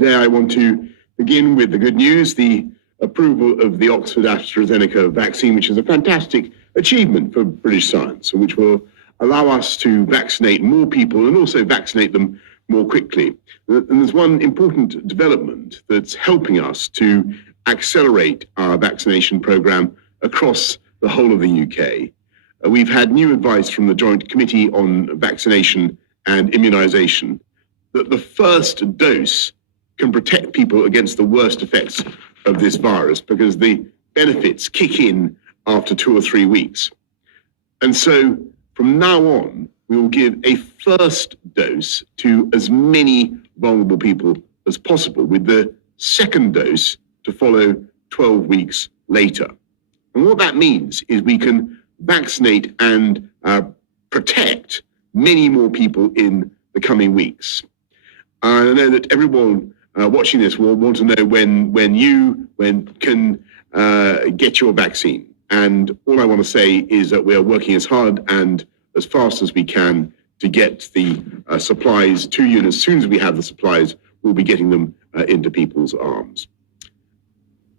Today I want to begin with the good news, the approval of the Oxford AstraZeneca vaccine, which is a fantastic achievement for British science, and which will allow us to vaccinate more people and also vaccinate them more quickly. And there's one important development that's helping us to accelerate our vaccination programme across the whole of the UK. We've had new advice from the Joint Committee on Vaccination and Immunisation that the first dose can protect people against the worst effects of this virus because the benefits kick in after 2 or 3 weeks. And so from now on, we will give a first dose to as many vulnerable people as possible, with the second dose to follow 12 weeks later. And what that means is we can vaccinate and protect many more people in the coming weeks. I know that everyone watching this will want to know when you can get your vaccine. And all I want to say is that we are working as hard and as fast as we can to get the supplies to you. And as soon as we have the supplies, we'll be getting them into people's arms.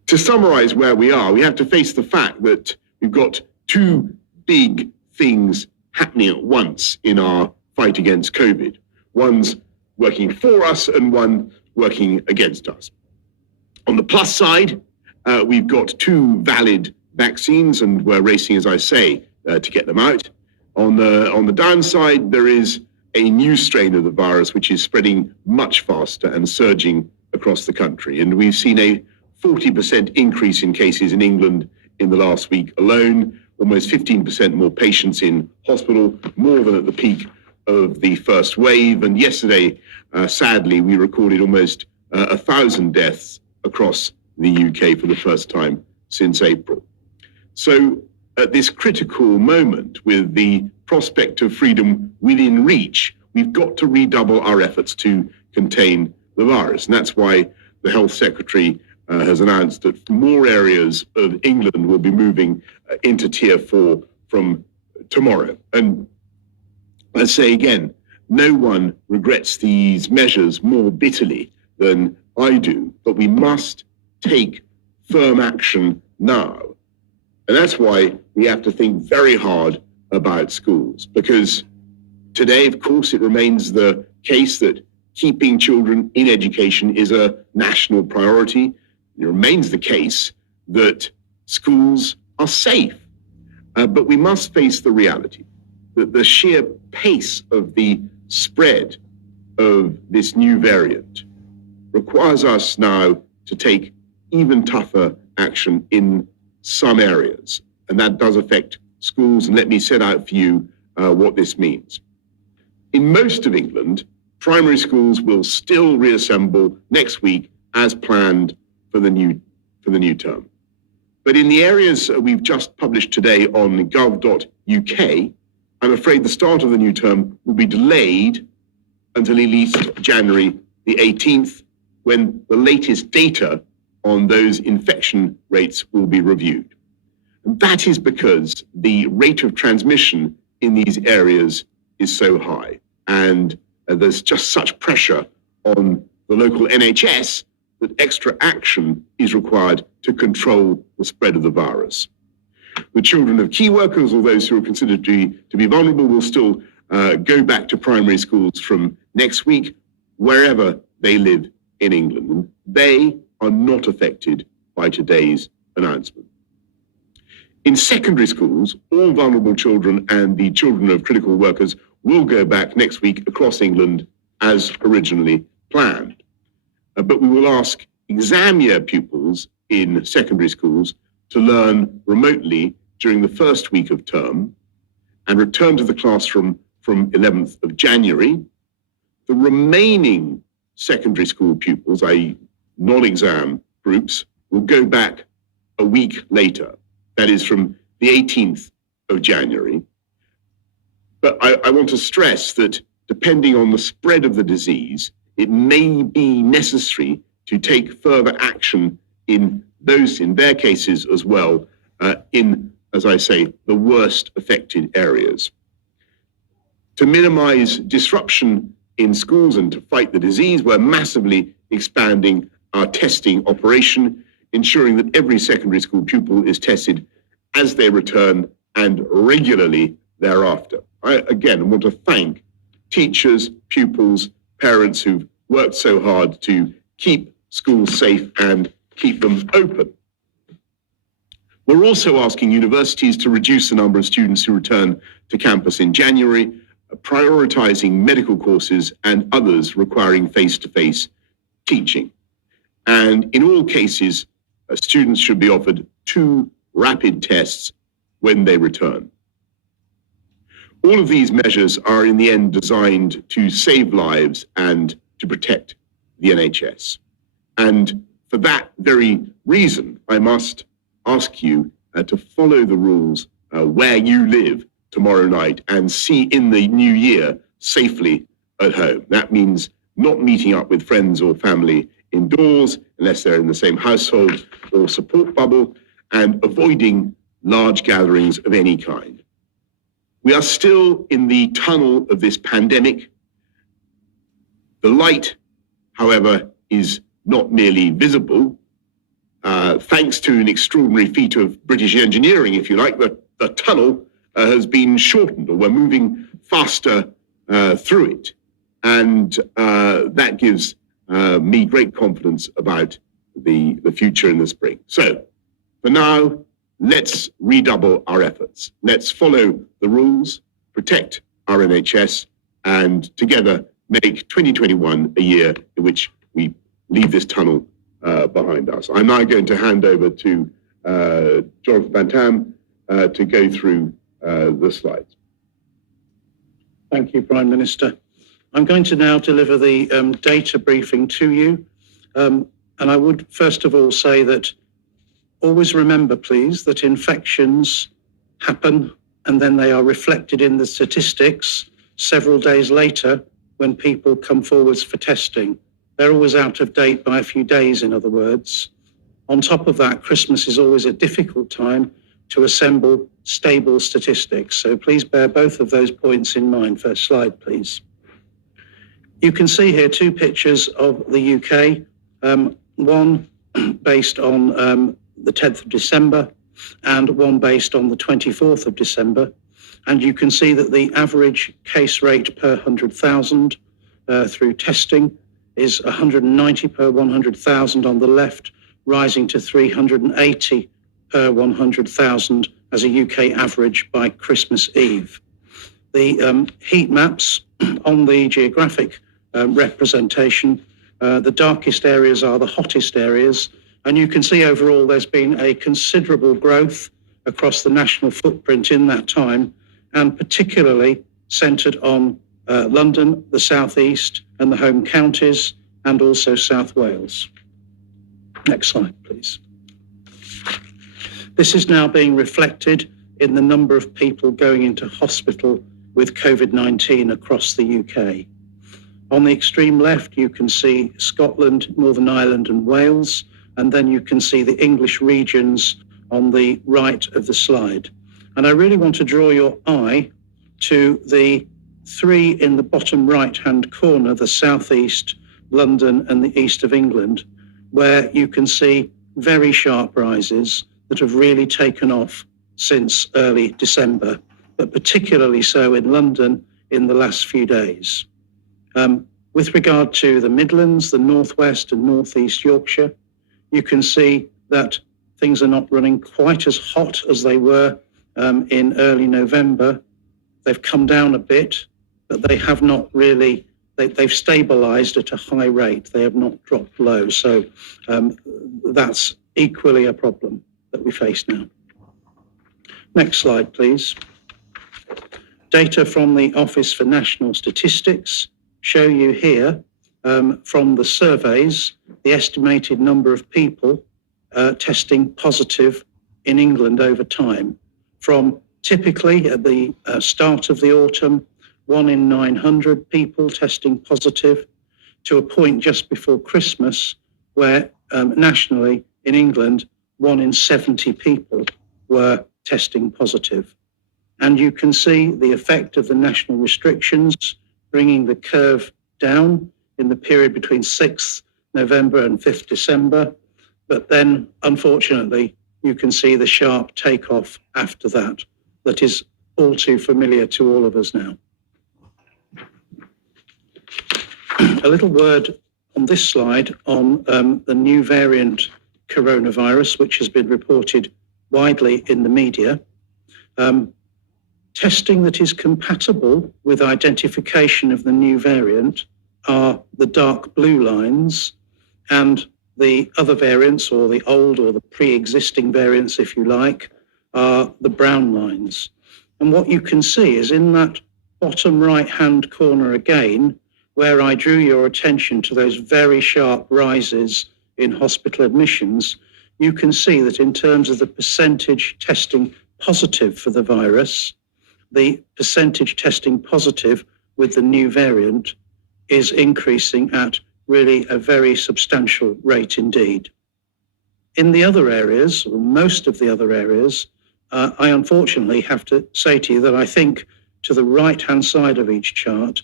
To summarize where we are, we have to face the fact that we've got two big things happening at once in our fight against COVID. One's working for us and one working against us. On the plus side, we've got 2 valid vaccines and we're racing, as I say, to get them out. On the downside, there is a new strain of the virus which is spreading much faster and surging across the country. And we've seen a 40% increase in cases in England in the last week alone, almost 15% more patients in hospital, more than at the peak of the first wave. And yesterday, sadly, we recorded almost 1,000 deaths across the UK for the first time since April. So at this critical moment, with the prospect of freedom within reach, we've got to redouble our efforts to contain the virus. And that's why the Health Secretary has announced that more areas of England will be moving into Tier 4 from tomorrow. And I say again, no one regrets these measures more bitterly than I do, but we must take firm action now. And that's why we have to think very hard about schools, because today, of course, it remains the case that keeping children in education is a national priority. It remains the case that schools are safe, but we must face the reality that the sheer pace of the spread of this new variant requires us now to take even tougher action in some areas. And that does affect schools. And let me set out for you what this means. In most of England, primary schools will still reassemble next week as planned for the new term. But in the areas we've just published today on gov.uk, I'm afraid the start of the new term will be delayed until at least January the 18th, when the latest data on those infection rates will be reviewed. And that is because the rate of transmission in these areas is so high, and there's just such pressure on the local NHS that extra action is required to control the spread of the virus. The children of key workers or those who are considered to be vulnerable will still go back to primary schools from next week, wherever they live in England. And they are not affected by today's announcement. In secondary schools, all vulnerable children and the children of critical workers will go back next week across England as originally planned. But we will ask exam year pupils in secondary schools to learn remotely during the first week of term and return to the classroom from 11th of January. The remaining secondary school pupils, i.e. non-exam groups, will go back a week later. That is from the 18th of January. But I want to stress that depending on the spread of the disease, it may be necessary to take further action in their cases as well, in, as I say, the worst affected areas. To minimize disruption in schools and to fight the disease, we're massively expanding our testing operation, ensuring that every secondary school pupil is tested as they return and regularly thereafter. I, again, want to thank teachers, pupils, parents who've worked so hard to keep schools safe and keep them open. We're also asking universities to reduce the number of students who return to campus in January, prioritizing medical courses and others requiring face-to-face teaching. And in all cases, students should be offered 2 rapid tests when they return. All of these measures are in the end designed to save lives and to protect the NHS. And for that very reason, I must ask you to follow the rules where you live tomorrow night and see in the new year safely at home. That means not meeting up with friends or family indoors unless they're in the same household or support bubble, and avoiding large gatherings of any kind. We are still in the tunnel of this pandemic. The light, however, is not merely visible. Thanks to an extraordinary feat of British engineering, if you like, the tunnel has been shortened, or we're moving faster through it. And that gives me great confidence about the future in the spring. So for now, let's redouble our efforts. Let's follow the rules, protect our NHS, and together make 2021 a year in which we leave this tunnel behind us. I'm now going to hand over to Jonathan Van Tam to go through the slides. Thank you, Prime Minister. I'm going to now deliver the data briefing to you. And I would first of all say that always remember, please, that infections happen and then they are reflected in the statistics several days later when people come forwards for testing. They're always out of date by a few days, in other words. On top of that, Christmas is always a difficult time to assemble stable statistics. So please bear both of those points in mind. First slide, please. You can see here 2 pictures of the UK, one based on the 10th of December and one based on the 24th of December. And you can see that the average case rate per 100,000 through testing is 190 per 100,000 on the left, rising to 380 per 100,000 as a UK average by Christmas Eve. The heat maps on the geographic representation, the darkest areas are the hottest areas, and you can see overall there's been a considerable growth across the national footprint in that time, and particularly centred on London, the South East and the home counties, and also South Wales. Next slide, please. This is now being reflected in the number of people going into hospital with COVID-19 across the UK. On the extreme left, you can see Scotland, Northern Ireland and Wales, and then you can see the English regions on the right of the slide. And I really want to draw your eye to the 3 in the bottom right-hand corner, the South East, London and the East of England, where you can see very sharp rises that have really taken off since early December, but particularly so in London in the last few days. With regard to the Midlands, the Northwest and Northeast Yorkshire, you can see that things are not running quite as hot as they were in early November. They've come down a bit, but they have not really, they've stabilised at a high rate. They have not dropped low. So that's equally a problem that we face now. Next slide, please. Data from the Office for National Statistics show you here from the surveys the estimated number of people testing positive in England over time, from typically at the start of the autumn, 1 in 900 people testing positive, to a point just before Christmas where nationally in England, 1 in 70 people were testing positive. And you can see the effect of the national restrictions bringing the curve down in the period between 6th November and 5th December. But then, unfortunately, you can see the sharp takeoff after that. That is all too familiar to all of us now. A little word on this slide on the new variant coronavirus, which has been reported widely in the media. Testing that is compatible with identification of the new variant are the dark blue lines, and the other variants, or the old or the pre-existing variants, if you like, are the brown lines. And what you can see is in that bottom right-hand corner again, where I drew your attention to those very sharp rises in hospital admissions, you can see that in terms of the percentage testing positive for the virus, the percentage testing positive with the new variant is increasing at really a very substantial rate indeed. In the other areas, or most of the other areas, I unfortunately have to say to you that I think to the right-hand side of each chart,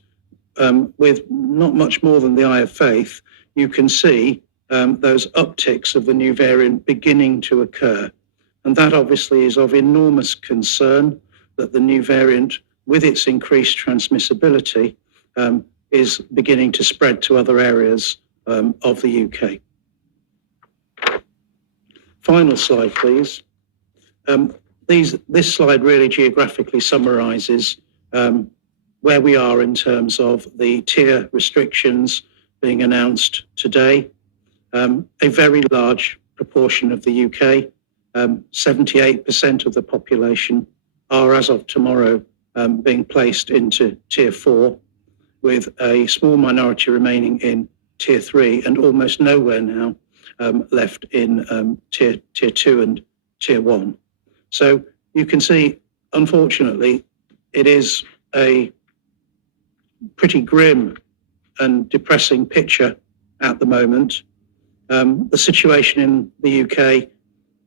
with not much more than the eye of faith, you can see those upticks of the new variant beginning to occur. And that obviously is of enormous concern, that the new variant, with its increased transmissibility, is beginning to spread to other areas of the UK. Final slide, please. This slide really geographically summarises where we are in terms of the tier restrictions being announced today. A very large proportion of the UK, 78% of the population, are as of tomorrow being placed into tier 4, with a small minority remaining in tier 3 and almost nowhere now left in tier 2 and tier 1. So you can see, unfortunately, it is a pretty grim and depressing picture at the moment. The situation in the UK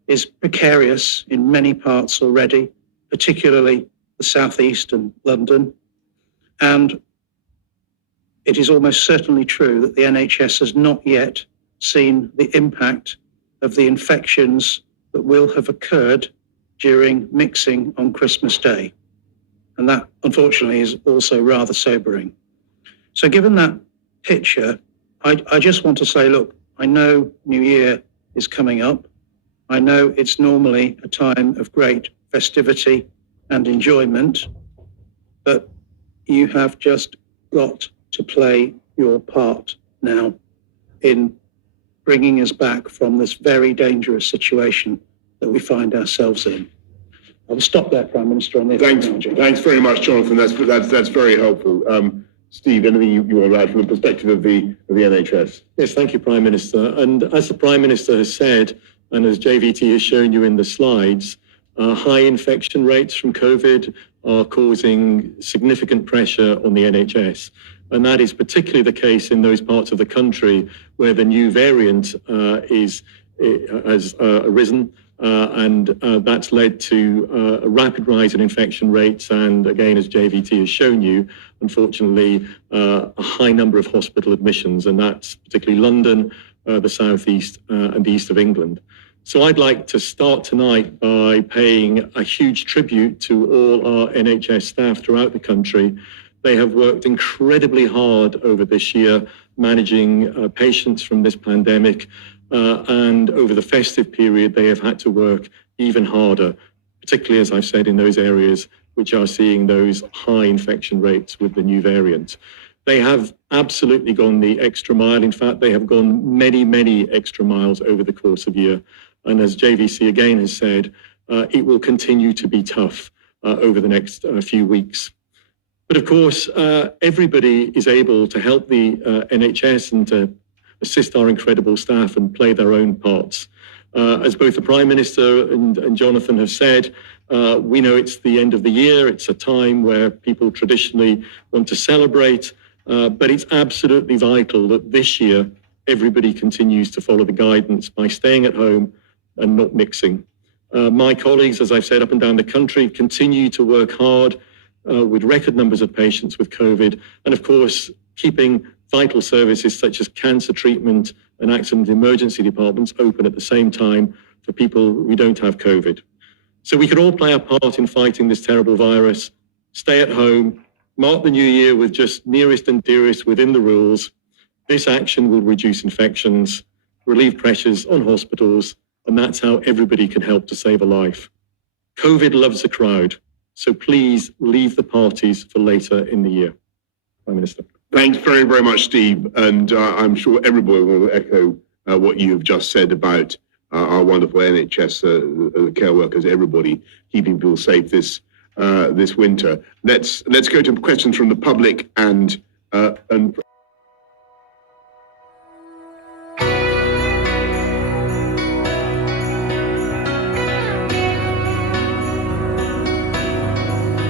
is precarious in many parts already, particularly the southeast and London. And it is almost certainly true that the NHS has not yet seen the impact of the infections that will have occurred during mixing on Christmas Day. And that, unfortunately, is also rather sobering. So given that picture, I just want to say, look, I know New Year is coming up. I know it's normally a time of great festivity and enjoyment, but you have just got to play your part now in bringing us back from this very dangerous situation that we find ourselves in. I'll stop there, Prime Minister, on the Thanks very much, Jonathan. That's very helpful. Steve, anything you want to add from the perspective of the NHS? Yes, thank you, Prime Minister. And as the Prime Minister has said, and as JVT has shown you in the slides, high infection rates from COVID are causing significant pressure on the NHS. And that is particularly the case in those parts of the country where the new variant has arisen. And that's led to a rapid rise in infection rates. And again, as JVT has shown you, unfortunately, a high number of hospital admissions, and that's particularly London, the southeast and the east of England. So I'd like to start tonight by paying a huge tribute to all our NHS staff throughout the country. They have worked incredibly hard over this year, managing patients from this pandemic. And over the festive period, they have had to work even harder, particularly, as I've said, in those areas which are seeing those high infection rates with the new variant. They have absolutely gone the extra mile. In fact, they have gone many, many extra miles over the course of the year. And as JVC again has said, it will continue to be tough over the next few weeks. But of course, everybody is able to help the NHS and to assist our incredible staff and play their own parts. As both the Prime Minister and Jonathan have said, we know it's the end of the year. It's a time where people traditionally want to celebrate, but it's absolutely vital that this year everybody continues to follow the guidance by staying at home and not mixing. My colleagues, as I've said, up and down the country, continue to work hard with record numbers of patients with COVID, and of course, keeping vital services such as cancer treatment and accident emergency departments open at the same time for people who don't have COVID. So we can all play our part in fighting this terrible virus, stay at home, mark the new year with just nearest and dearest within the rules. This action will reduce infections, relieve pressures on hospitals, and that's how everybody can help to save a life. COVID loves a crowd, so please leave the parties for later in the year. Prime Minister. Thanks very, very much, Steve. And I'm sure everybody will echo what you've just said about our wonderful NHS care workers, everybody keeping people safe this winter. Let's go to questions from the public and